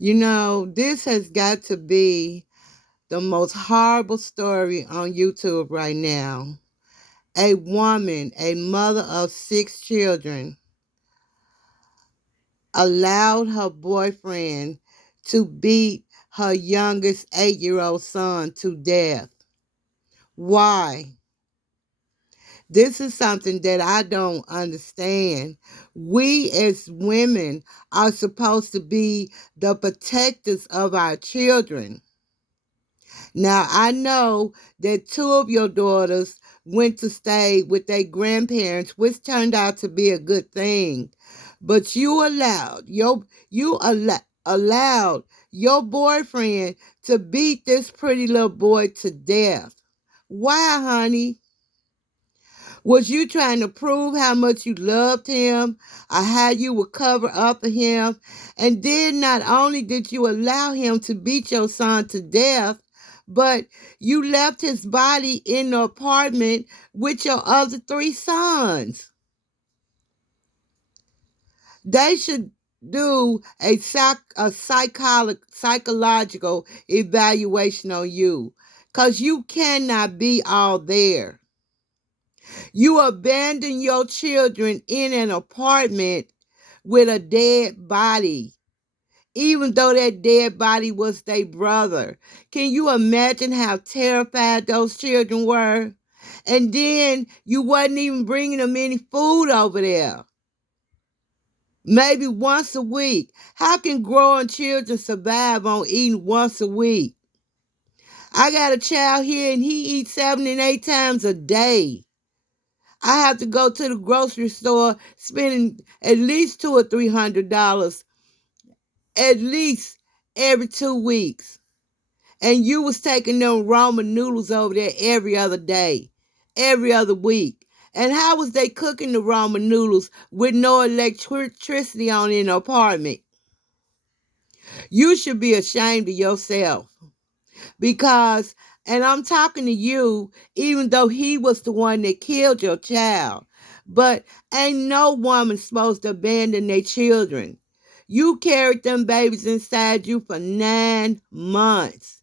This has got to be the most horrible story on YouTube right now. A woman, a mother of 6 children, allowed her boyfriend to beat her youngest 8-year-old son to death. Why? This is something that I don't understand. We as women are supposed to be the protectors of our children. Now, I know that 2 of your daughters went to stay with their grandparents, which turned out to be a good thing. But you allowed your boyfriend to beat this pretty little boy to death. Why, honey? Was you trying to prove how much you loved him or how you would cover up for him? And then not only did you allow him to beat your son to death, but you left his body in the apartment with your other 3 sons. They should do a psychological evaluation on you because you cannot be all there. You abandon your children in an apartment with a dead body, even though that dead body was their brother. Can you imagine how terrified those children were? And then you wasn't even bringing them any food over there. Maybe once a week. How can growing children survive on eating once a week? I got a child here and he eats 7 and 8 times a day. I have to go to the grocery store spending at least $200 or $300 at least every 2 weeks. And you was taking them ramen noodles over there every other day, every other week. And how was they cooking the ramen noodles with no electricity on in the apartment? You should be ashamed of yourself because, and I'm talking to you, even though he was the one that killed your child, but ain't no woman supposed to abandon their children. You carried them babies inside you for 9 months.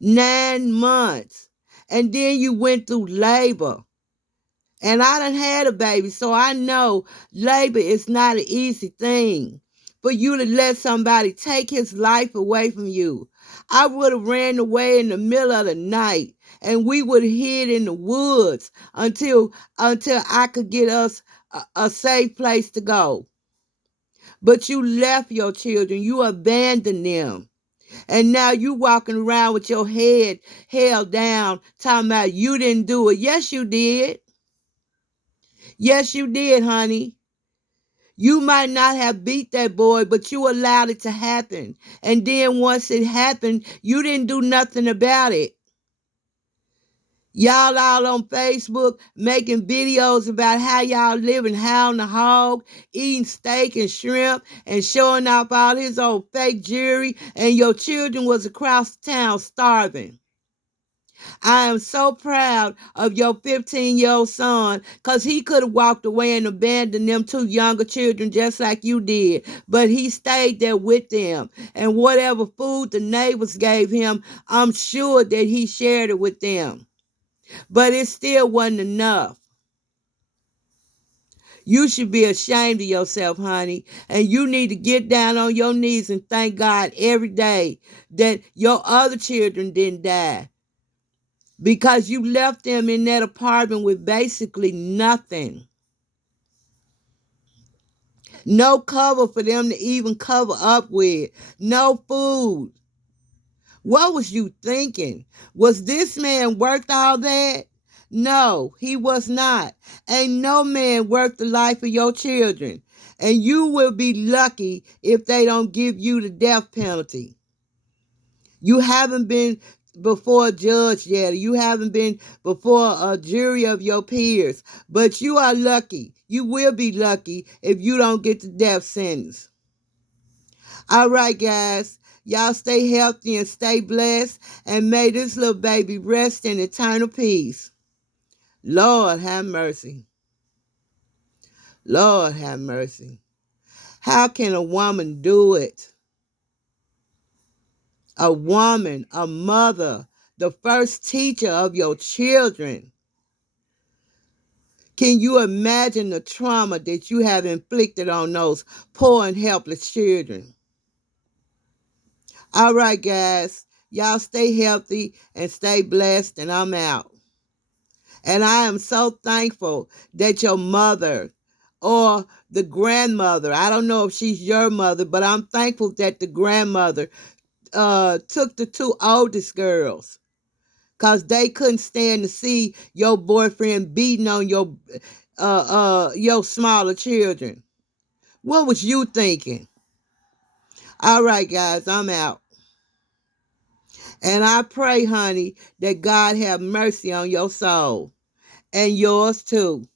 9 months. And then you went through labor. And I done had a baby, so I know labor is not an easy thing. For you to let somebody take his life away from you. I would have ran away in the middle of the night and we would have hid in the woods until I could get us a safe place to go. But you left your children, you abandoned them. And now you walking around with your head held down, talking about you didn't do it. Yes, you did. Yes, you did, honey. You might not have beat that boy, but you allowed it to happen. And then once it happened, you didn't do nothing about it. Y'all all on Facebook making videos about how y'all living hound the hog, eating steak and shrimp, and showing off all his old fake jewelry, and your children was across town starving. I am so proud of your 15-year-old son because he could have walked away and abandoned them 2 younger children just like you did. But he stayed there with them. And whatever food the neighbors gave him, I'm sure that he shared it with them. But it still wasn't enough. You should be ashamed of yourself, honey. And you need to get down on your knees and thank God every day that your other children didn't die because you left them in that apartment with basically nothing. No cover for them to even cover up with. No food. What was you thinking? Was this man worth all that? No, he was not. Ain't no man worth the life of your children. And you will be lucky if they don't give you the death penalty. You haven't been before a judge yet. You haven't been before a jury of your peers. But you are lucky. You will be lucky if you don't get the death sentence. All right, guys. Y'all stay healthy and stay blessed. And may this little baby rest in eternal peace. Lord have mercy. Lord have mercy. How can a woman do it? a woman, a mother, the first teacher of your children. Can you imagine the trauma that you have inflicted on those poor and helpless children? All right, guys. Y'all stay healthy and stay blessed, and I'm out. And I am so thankful that your mother or the grandmother, I don't know if she's your mother, but I'm thankful that the grandmother took the two oldest girls because they couldn't stand to see your boyfriend beating on your smaller children. What was you thinking? All right, guys, I'm out. And I pray, honey, that God have mercy on your soul and yours too.